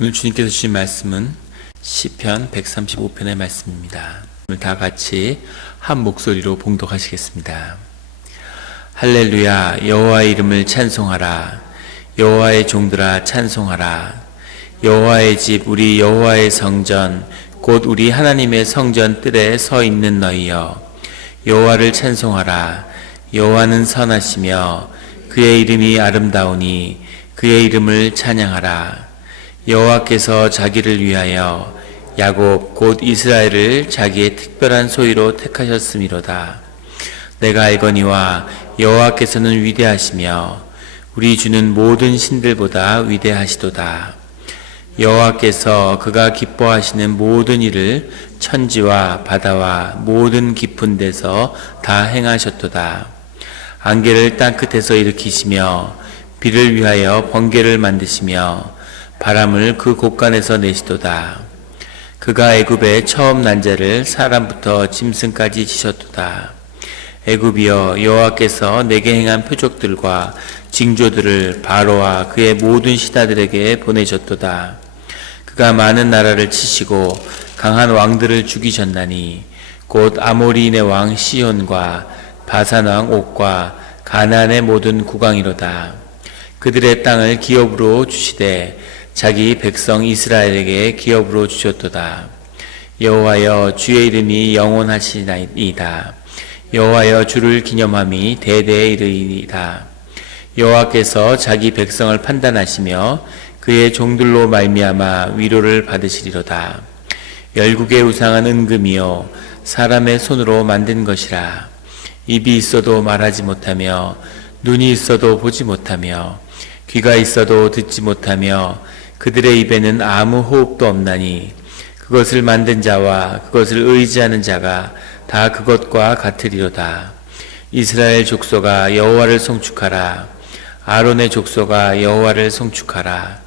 오늘 주님께서 주신 말씀은 시편 135편의 말씀입니다. 오늘 다 같이 한 목소리로 봉독하시겠습니다. 할렐루야. 여호와의 이름을 찬송하라. 여호와의 종들아 찬송하라. 여호와의 집 우리 여호와의 성전 곧 우리 하나님의 성전 뜰에 서 있는 너희여, 여호와를 찬송하라. 여호와는 선하시며 그의 이름이 아름다우니 그의 이름을 찬양하라. 여호와께서 자기를 위하여 야곱 곧 이스라엘을 자기의 특별한 소유로 택하셨음이로다. 내가 알거니와 여호와께서는 위대하시며 우리 주는 모든 신들보다 위대하시도다. 여호와께서 그가 기뻐하시는 모든 일을 천지와 바다와 모든 깊은 데서 다 행하셨도다. 안개를 땅 끝에서 일으키시며 비를 위하여 번개를 만드시며 바람을 그 곳간에서 내시도다. 그가 애굽의 처음 난 자를 사람부터 짐승까지 지셨도다. 애굽이여, 여호와께서 내게 행한 표적들과 징조들을 바로와 그의 모든 신하들에게 보내셨도다. 그가 많은 나라를 치시고 강한 왕들을 죽이셨나니 곧 아모리인의 왕 시온과 바산 왕 옥과 가나안의 모든 국왕이로다. 그들의 땅을 기업으로 주시되 자기 백성 이스라엘에게 기업으로 주셨도다. 여호와여, 주의 이름이 영원하시나이다. 여호와여, 주를 기념함이 대대에 이르리이다. 여호와께서 자기 백성을 판단하시며 그의 종들로 말미암아 위로를 받으시리로다. 열국의 우상은 은금이요 사람의 손으로 만든 것이라. 입이 있어도 말하지 못하며 눈이 있어도 보지 못하며 귀가 있어도 듣지 못하며 그들의 입에는 아무 호흡도 없나니 그것을 만든 자와 그것을 의지하는 자가 다 그것과 같으리로다. 이스라엘 족속아, 여호와를 송축하라. 아론의 족속아, 여호와를 송축하라.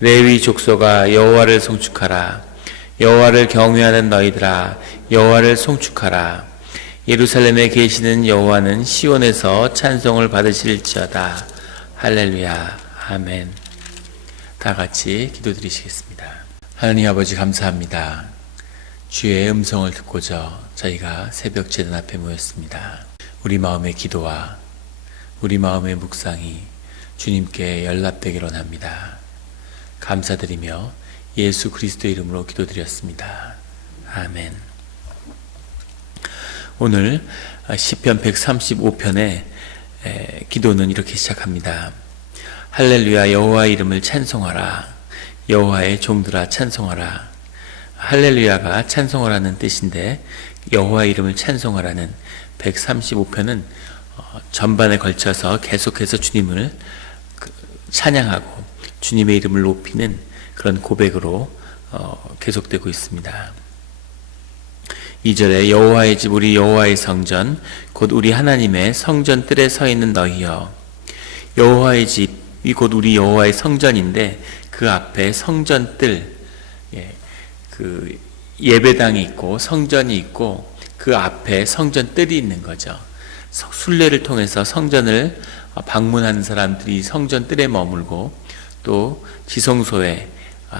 레위 족속아, 여호와를 송축하라. 여호와를 경외하는 너희들아, 여호와를 송축하라. 예루살렘에 계시는 여호와는 시온에서 찬송을 받으실지어다. 할렐루야. 아멘. 다 같이 기도드리시겠습니다. 하나님 아버지, 감사합니다. 주의 음성을 듣고자 저희가 새벽 제단 앞에 모였습니다. 우리 마음의 기도와 우리 마음의 묵상이 주님께 연락되기를 원합니다. 감사드리며 예수 그리스도의 이름으로 기도드렸습니다. 아멘. 오늘 시편 135편의 기도는 이렇게 시작합니다. 할렐루야. 여호와의 이름을 찬송하라. 여호와의 종들아 찬송하라. 할렐루야가 찬송하라는 뜻인데 여호와의 이름을 찬송하라는 135편은 전반에 걸쳐서 계속해서 주님을 찬양하고 주님의 이름을 높이는 그런 고백으로 계속되고 있습니다. 2절에 여호와의 집 우리 여호와의 성전 곧 우리 하나님의 성전 뜰에 서 있는 너희여. 여호와의 집이 곧 우리 여호와의 성전인데 그 앞에 성전 뜰, 그 예배당이 있고 성전이 있고 그 앞에 성전 뜰이 있는 거죠. 순례를 통해서 성전을 방문하는 사람들이 성전 뜰에 머물고 또 지성소에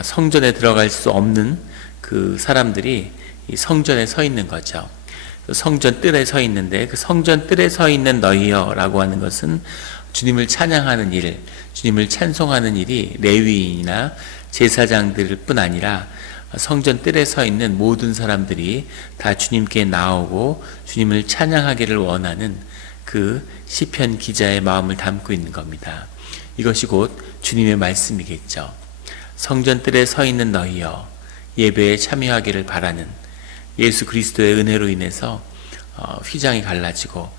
성전에 들어갈 수 없는 그 사람들이 이 성전에 서 있는 거죠. 성전 뜰에 서 있는데 그 성전 뜰에 서 있는 너희여 라고 하는 것은 주님을 찬양하는 일, 주님을 찬송하는 일이 레위인이나 제사장들 뿐 아니라 성전 뜰에 서 있는 모든 사람들이 다 주님께 나오고 주님을 찬양하기를 원하는 그 시편 기자의 마음을 담고 있는 겁니다. 이것이 곧 주님의 말씀이겠죠. 성전 뜰에 서 있는 너희여, 예배에 참여하기를 바라는 예수 그리스도의 은혜로 인해서 휘장이 갈라지고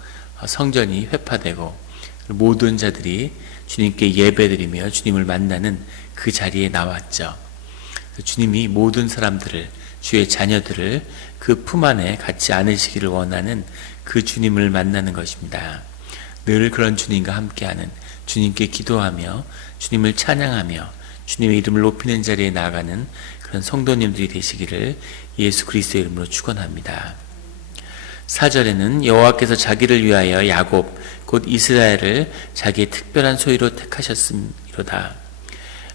성전이 회파되고 모든 자들이 주님께 예배드리며 주님을 만나는 그 자리에 나왔죠. 주님이 모든 사람들을, 주의 자녀들을 그 품 안에 갖지 않으시기를 원하는 그 주님을 만나는 것입니다. 늘 그런 주님과 함께하는, 주님께 기도하며 주님을 찬양하며 주님의 이름을 높이는 자리에 나아가는 그런 성도님들이 되시기를 예수 그리스도의 이름으로 축원합니다. 4절에는 여호와께서 자기를 위하여 야곱 곧 이스라엘을 자기의 특별한 소유로 택하셨음이로다.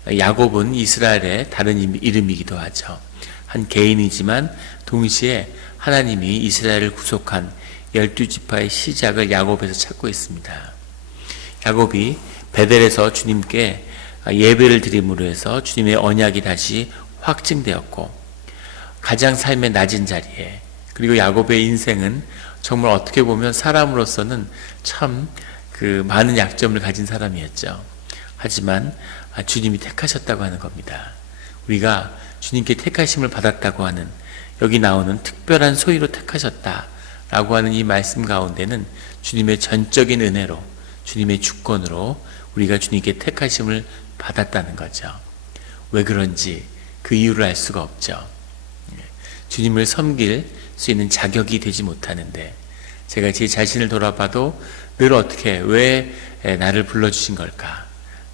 야곱은 이스라엘의 다른 이름이기도 하죠. 한 개인이지만 동시에 하나님이 이스라엘을 구속한 12지파의 시작을 야곱에서 찾고 있습니다. 야곱이 베델에서 주님께 예배를 드림으로 해서 주님의 언약이 다시 확증되었고, 가장 삶의 낮은 자리에, 그리고 야곱의 인생은 정말 어떻게 보면 사람으로서는 참 많은 약점을 가진 사람이었죠. 하지만 주님이 택하셨다고 하는 겁니다. 우리가 주님께 택하심을 받았다고 하는, 여기 나오는 특별한 소유로 택하셨다라고 하는 이 말씀 가운데는 주님의 전적인 은혜로, 주님의 주권으로 우리가 주님께 택하심을 받았다는 거죠. 왜 그런지 그 이유를 알 수가 없죠. 주님을 섬길 수 있는 자격이 되지 못하는데, 제가 제 자신을 돌아봐도 늘 어떻게, 왜 나를 불러주신 걸까?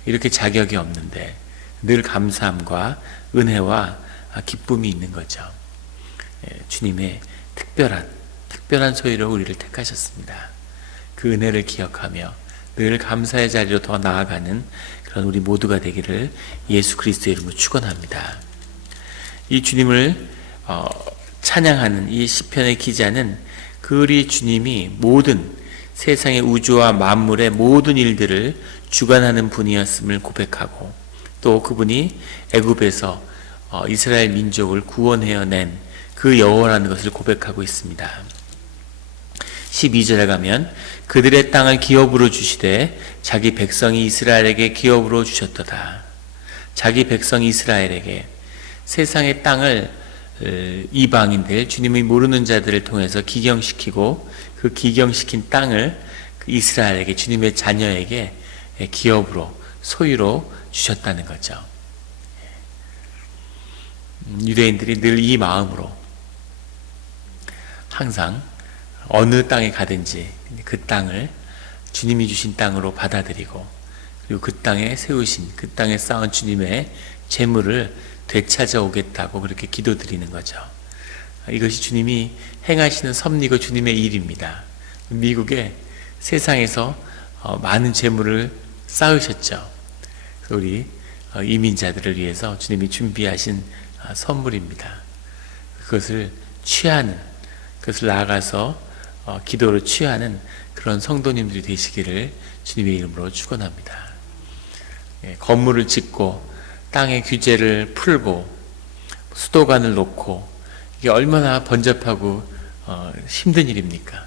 이렇게 자격이 없는데 늘 감사함과 은혜와 기쁨이 있는 거죠. 주님의 특별한 소유로 우리를 택하셨습니다. 그 은혜를 기억하며 늘 감사의 자리로 더 나아가는 그런 우리 모두가 되기를 예수 그리스도의 이름으로 축원합니다. 이 주님을 찬양하는 이 시편의 기자는 그리 주님이 모든 세상의 우주와 만물의 모든 일들을 주관하는 분이었음을 고백하고, 또 그분이 애굽에서 이스라엘 민족을 구원해낸 그 여호와라는 것을 고백하고 있습니다. 12절에 가면 그들의 땅을 기업으로 주시되 자기 백성이 이스라엘에게 기업으로 주셨도다. 자기 백성 이스라엘에게 세상의 땅을 이방인들, 주님이 모르는 자들을 통해서 기경시키고, 그 기경시킨 땅을 이스라엘에게, 주님의 자녀에게 기업으로, 소유로 주셨다는 거죠. 유대인들이 늘 이 마음으로 항상 어느 땅에 가든지 그 땅을 주님이 주신 땅으로 받아들이고, 그리고 그 땅에 세우신, 그 땅에 쌓은 주님의 재물을 되찾아오겠다고 그렇게 기도드리는 거죠. 이것이 주님이 행하시는 섭리고 주님의 일입니다. 미국의 세상에서 많은 재물을 쌓으셨죠. 우리 이민자들을 위해서 주님이 준비하신 선물입니다. 그것을 취하는, 그것을 나아가서 기도로 취하는 그런 성도님들이 되시기를 주님의 이름으로 축원합니다. 건물을 짓고 땅의 규제를 풀고 수도관을 놓고, 이게 얼마나 번잡하고 힘든 일입니까?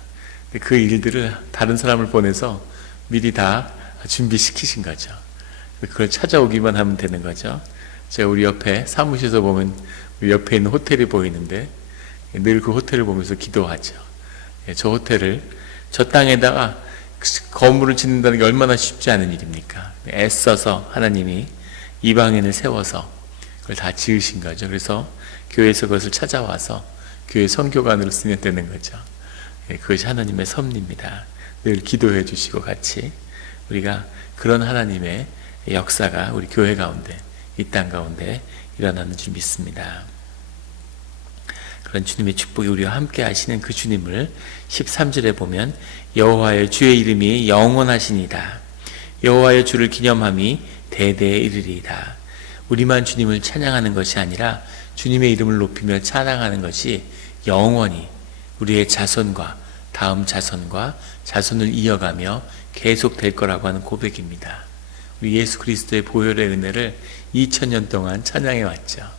그 일들을 다른 사람을 보내서 미리 다 준비시키신 거죠. 그걸 찾아오기만 하면 되는 거죠. 제가 우리 옆에 사무실에서 보면 우리 옆에 있는 호텔이 보이는데 늘 그 호텔을 보면서 기도하죠. 저 호텔을, 저 땅에다가 건물을 짓는다는 게 얼마나 쉽지 않은 일입니까? 애써서 하나님이 이방인을 세워서 그걸 다 지으신 거죠. 그래서 교회에서 그것을 찾아와서 교회 선교관으로 쓰면 되는 거죠. 그것이 하나님의 섭리입니다. 늘 기도해 주시고 같이 우리가 그런 하나님의 역사가 우리 교회 가운데, 이 땅 가운데 일어나는 줄 믿습니다. 그런 주님의 축복이 우리와 함께 하시는 그 주님을 13절에 보면 여호와의 주의 이름이 영원하시니이다. 여호와의 주를 기념함이 대대에 이르리이다. 우리만 주님을 찬양하는 것이 아니라 주님의 이름을 높이며 찬양하는 것이 영원히 우리의 자손과 다음 자손과 자손을 이어가며 계속 될 거라고 하는 고백입니다. 우리 예수 그리스도의 보혈의 은혜를 2000년 동안 찬양해 왔죠.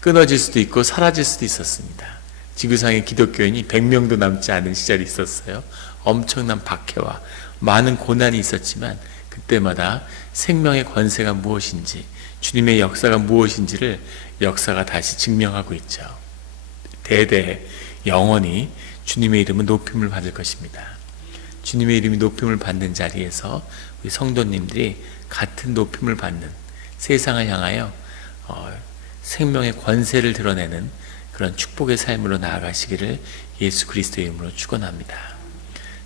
끊어질 수도 있고 사라질 수도 있었습니다. 지구상의 기독교인이 100명도 남지 않은 시절이 있었어요. 엄청난 박해와 많은 고난이 있었지만 그때마다 생명의 권세가 무엇인지, 주님의 역사가 무엇인지를 역사가 다시 증명하고 있죠. 대대 영원히 주님의 이름은 높임을 받을 것입니다. 주님의 이름이 높임을 받는 자리에서 우리 성도님들이 같은 높임을 받는, 세상을 향하여 생명의 권세를 드러내는 그런 축복의 삶으로 나아가시기를 예수 그리스도의 이름으로 축원합니다.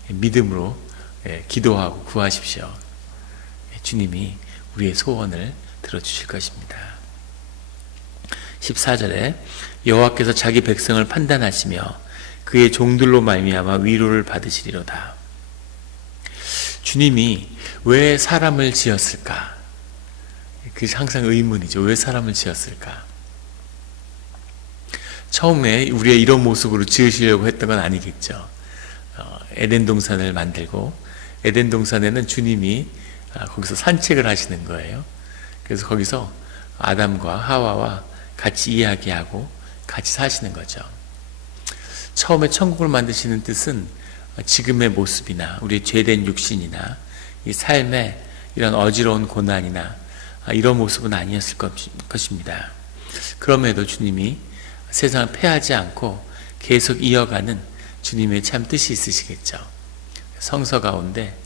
믿음으로 기도하고 구하십시오. 주님이 우리의 소원을 들어주실 것입니다. 14절에 여호와께서 자기 백성을 판단하시며 그의 종들로 말미암아 위로를 받으시리로다. 주님이 왜 사람을 지었을까? 그게 항상 의문이죠. 왜 사람을 지었을까? 처음에 우리의 이런 모습으로 지으시려고 했던 건 아니겠죠. 에덴 동산을 만들고 에덴 동산에는 주님이 거기서 산책을 하시는 거예요. 그래서 거기서 아담과 하와와 같이 이야기하고 같이 사시는 거죠. 처음에 천국을 만드시는 뜻은 지금의 모습이나 우리의 죄된 육신이나 이 삶의 이런 어지러운 고난이나 이런 모습은 아니었을 것입니다. 그럼에도 주님이 세상을 패하지 않고 계속 이어가는 주님의 참 뜻이 있으시겠죠. 성서 가운데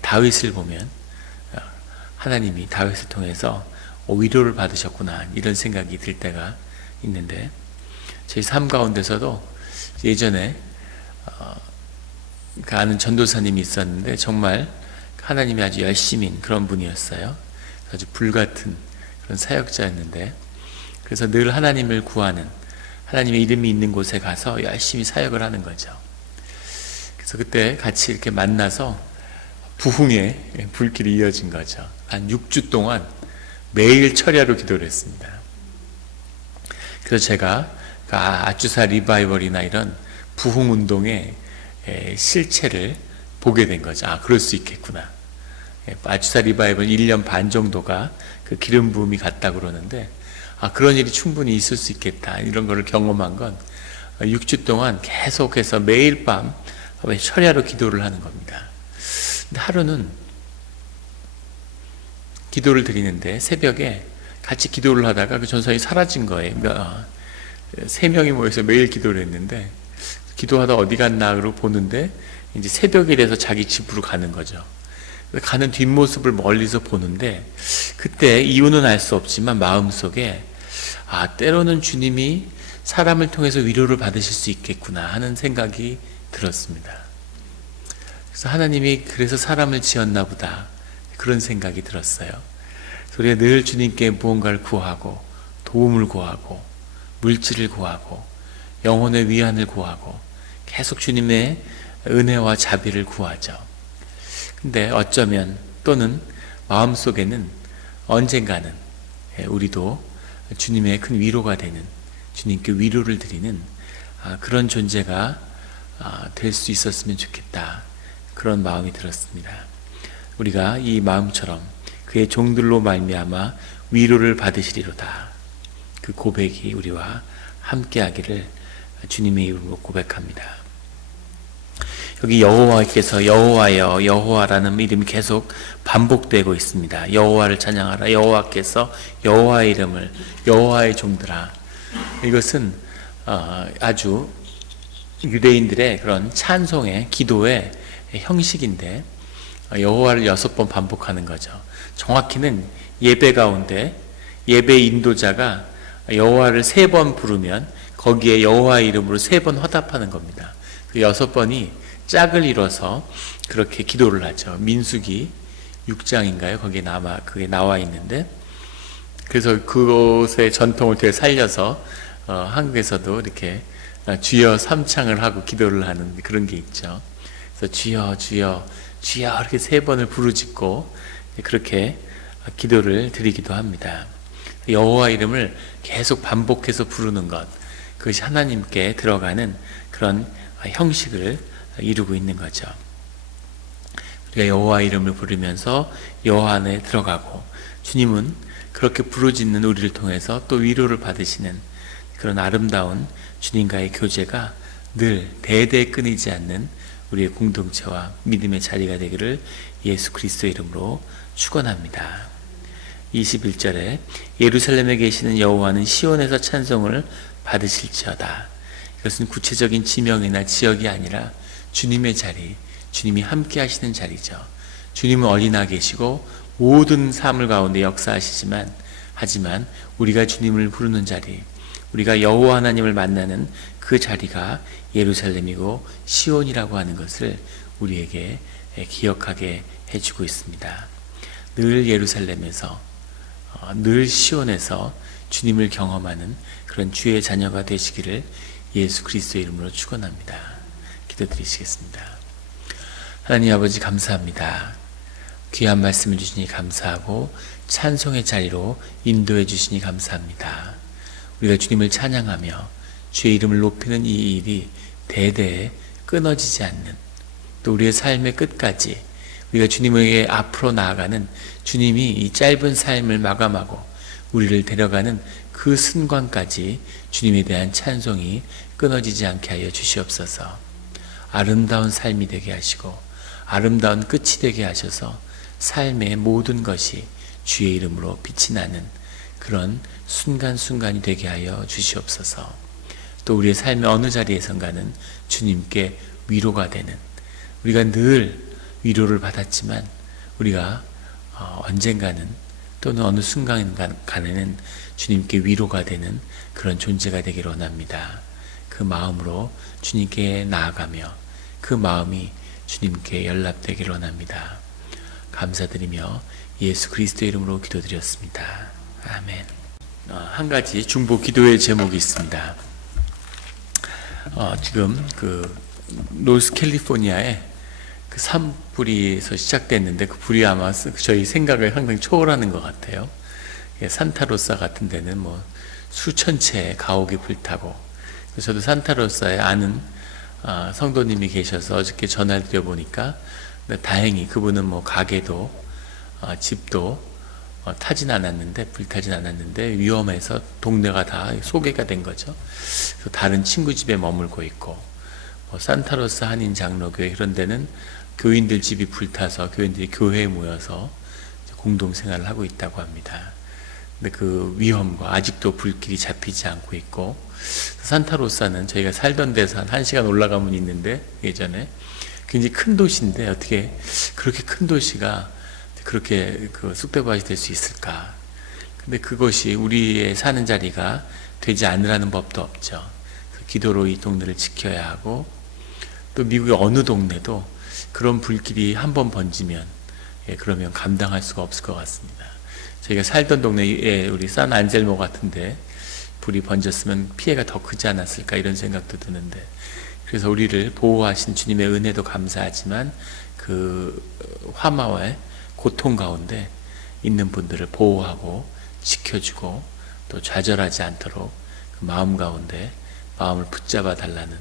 다윗을 보면 하나님이 다윗을 통해서 위로를 받으셨구나 이런 생각이 들 때가 있는데, 제 삶 가운데서도 예전에 아는 전도사님이 있었는데 정말 하나님이 아주 열심인 그런 분이었어요. 아주 불같은 그런 사역자였는데, 그래서 늘 하나님을 구하는, 하나님의 이름이 있는 곳에 가서 열심히 사역을 하는 거죠. 그래서 그때 같이 이렇게 만나서 부흥의 불길이 이어진 거죠. 한 6주 동안 매일 철야로 기도를 했습니다. 그래서 제가 아주사 리바이벌이나 이런 부흥 운동의 실체를 보게 된 거죠. 그럴 수 있겠구나. 아주사 리바이벌 1년 반 정도가 그 기름 부음이 갔다고 그러는데, 그런 일이 충분히 있을 수 있겠다 이런 거를 경험한 건 6주 동안 계속해서 매일 밤 철야로 기도를 하는 겁니다. 근데 하루는 기도를 드리는데 새벽에 같이 기도를 하다가 그 전사님이 사라진 거예요. 3명이 모여서 매일 기도를 했는데 기도하다 어디 갔나 그러고 보는데 이제 새벽이 돼서 자기 집으로 가는 거죠. 가는 뒷모습을 멀리서 보는데 그때 이유는 알 수 없지만 마음속에 때로는 주님이 사람을 통해서 위로를 받으실 수 있겠구나 하는 생각이 들었습니다. 그래서 하나님이 그래서 사람을 지었나 보다 그런 생각이 들었어요. 우리가 늘 주님께 무언가를 구하고 도움을 구하고 물질을 구하고 영혼의 위안을 구하고 계속 주님의 은혜와 자비를 구하죠. 근데 어쩌면 또는 마음속에는 언젠가는 우리도 주님의 큰 위로가 되는, 주님께 위로를 드리는 그런 존재가 될 수 있었으면 좋겠다, 그런 마음이 들었습니다. 우리가 이 마음처럼 그의 종들로 말미암아 위로를 받으시리로다, 그 고백이 우리와 함께하기를 주님의 이름으로 고백합니다. 여기 여호와께서 여호와여 여호와라는 이름이 계속 반복되고 있습니다. 여호와를 찬양하라, 여호와께서 여호와의 이름을, 여호와의 종들아. 이것은 아주 유대인들의 그런 찬송의 기도의 형식인데 여호와를 6번 반복하는 거죠. 정확히는 예배 가운데 예배 인도자가 여호와를 3번 부르면 거기에 여호와의 이름으로 3번 화답하는 겁니다. 그 6번이 짝을 이뤄서 그렇게 기도를 하죠. 민수기 6장인가요? 거기에 그게 나와 있는데, 그래서 그곳의 전통을 되게 살려서 한국에서도 이렇게 주여 삼창을 하고 기도를 하는 그런 게 있죠. 그래서 주여 주여 주여 이렇게 3번을 부르짖고 그렇게 기도를 드리기도 합니다. 여호와 이름을 계속 반복해서 부르는 것, 그것이 하나님께 들어가는 그런 형식을 이루고 있는 거죠. 우리가 여호와 이름을 부르면서 여호와 안에 들어가고, 주님은 그렇게 부르짖는 우리를 통해서 또 위로를 받으시는 그런 아름다운 주님과의 교제가 늘 대대 끊이지 않는 우리의 공동체와 믿음의 자리가 되기를 예수 그리스도의 이름으로 축원합니다. 21절에 예루살렘에 계시는 여호와는 시온에서 찬송을 받으실지어다. 이것은 구체적인 지명이나 지역이 아니라 주님의 자리, 주님이 함께 하시는 자리죠. 주님은 어디나 계시고 모든 삶을 가운데 하지만 우리가 주님을 부르는 자리, 우리가 여호와 하나님을 만나는 그 자리가 예루살렘이고 시온이라고 하는 것을 우리에게 기억하게 해주고 있습니다. 늘 예루살렘에서, 늘 시온에서 주님을 경험하는 그런 주의 자녀가 되시기를 예수 그리스도의 이름으로 축원합니다. 기도드리시겠습니다. 하나님 아버지 감사합니다. 귀한 말씀을 주시니 감사하고 찬송의 자리로 인도해 주시니 감사합니다. 우리가 주님을 찬양하며 주의 이름을 높이는 이 일이 대대에 끊어지지 않는, 또 우리의 삶의 끝까지 우리가 주님에게 앞으로 나아가는, 주님이 이 짧은 삶을 마감하고 우리를 데려가는 그 순간까지 주님에 대한 찬송이 끊어지지 않게 하여 주시옵소서. 아름다운 삶이 되게 하시고 아름다운 끝이 되게 하셔서 삶의 모든 것이 주의 이름으로 빛이 나는 그런 순간순간이 되게 하여 주시옵소서. 또 우리의 삶의 어느 자리에선가는 주님께 위로가 되는, 우리가 늘 위로를 받았지만 우리가 언젠가는 또는 어느 순간간에는 주님께 위로가 되는 그런 존재가 되기를 원합니다. 그 마음으로 주님께 나아가며 그 마음이 주님께 연락되기를 원합니다. 감사드리며 예수 그리스도의 이름으로 기도드렸습니다. 아멘. 한 가지 중보 기도의 제목이 있습니다. 지금 그 노스캘리포니아에 그 산불이서 시작됐는데 그 불이 아마 저희 생각을 항상 초월하는 것 같아요. 산타로사 같은 데는 뭐 수천 채의 가옥이 불타고, 저도 산타로사에 아는 성도님이 계셔서 어저께 전화를 드려보니까 다행히 그분은 뭐 가게도 집도 타진 않았는데, 불타진 않았는데 위험해서 동네가 다 소개가 된 거죠. 그래서 다른 친구 집에 머물고 있고, 산타로사 한인 장로교회 그런 데는 교인들 집이 불타서 교인들이 교회에 모여서 공동생활을 하고 있다고 합니다. 근데 그 위험과 아직도 불길이 잡히지 않고 있고, 산타로사는 저희가 살던 데서 한 1시간 올라가면 있는데, 예전에 굉장히 큰 도시인데 어떻게 그렇게 큰 도시가 그렇게 그 쑥대밭이 될 수 있을까? 근데 그것이 우리의 사는 자리가 되지 않으라는 법도 없죠. 기도로 이 동네를 지켜야 하고, 또 미국의 어느 동네도 그런 불길이 한번 번지면 그러면 감당할 수가 없을 것 같습니다. 저희가 살던 동네에 우리 산안젤모 같은데 불이 번졌으면 피해가 더 크지 않았을까 이런 생각도 드는데, 그래서 우리를 보호하신 주님의 은혜도 감사하지만 그 화마와 고통 가운데 있는 분들을 보호하고 지켜주고 또 좌절하지 않도록 그 마음 가운데 마음을 붙잡아 달라는,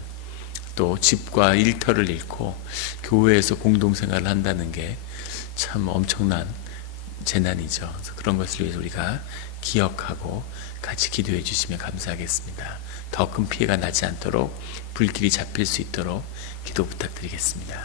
또 집과 일터를 잃고 교회에서 공동생활을 한다는 게 참 엄청난 재난이죠. 그래서 그런 것을 위해서 우리가 기억하고 같이 기도해 주시면 감사하겠습니다. 더 큰 피해가 나지 않도록, 불길이 잡힐 수 있도록 기도 부탁드리겠습니다.